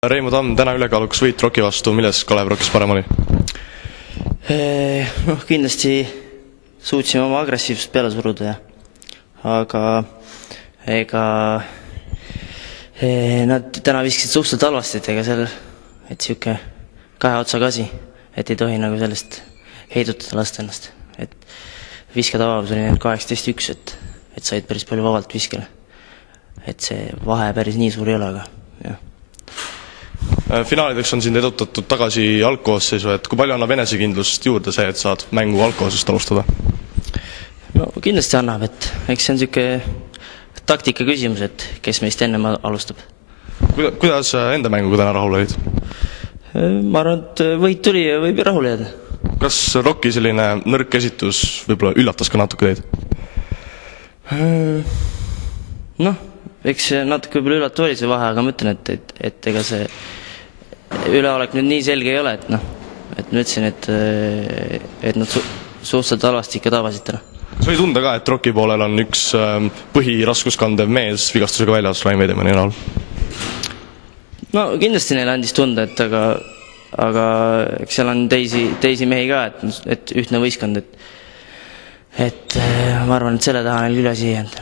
Reimo Tamm, täna ülekaalukas võit Rocki vastu, milles Kalev Rockis parem oli? Kindlasti suutsime oma agressiivsust peale suruda, aga nad täna viskasid suhteliselt halvasti, et siuke kahe otsaga asi, et ei tohi nagu sellest heidutada lasta ennast. Et viskade avavus oli neil 18-1, et said päris palju vabalt viskele. Et see vahe päris nii suur ei ole, aga jah. Finaalideks on sind edutatud tagasi algkoosseisu, et kui palju annab enesekindlust juurde see, et saad mängu algkoosseisust alustada? Kindlasti annab, et eks see on siuke taktika küsimus, et kes meist enne alustab. Kuidas enda mänguga täna rahul olid? Ma arvan, et võit tuli ja võib rahule jääda. Kas Rocki selline nõrk esitus võib-olla üllatas ka natuke teid? Eks natuke võib-olla üllatav oli see vahe, aga ma ütlen, et ega see üleolek nüüd nii selge ei ole, et ma ütlesin, et nad suhteliselt halvasti ikka tabasid täna. Kas oli tunda ka, et Rocki poolel on üks põhiraskuskandev mees vigastusega väljas Rain Veidemani näol? Kindlasti neile andis tunda, aga eks seal on teisi mehi ka, et ühtne võistkond, et ma arvan, et selle taha neil üles ei jäänud.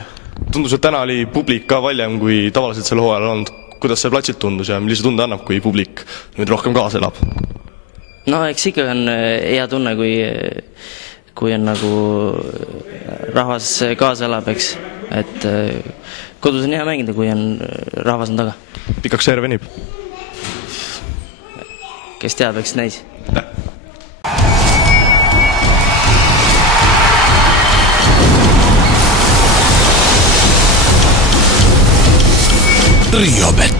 Tundus, et täna oli publik ka valjem kui tavaliselt selle hooajal olnud. Kuidas see platsilt tundus ja millise tunde annab, kui publik nüüd rohkem kaasa elab? Eks ikka on hea tunne, kui on nagu rahvas kaasa elab, eks. Et kodus on hea mängida, kui on rahvas on taga. Pikaks seer venib? Kes teab, eks näis. Riobet.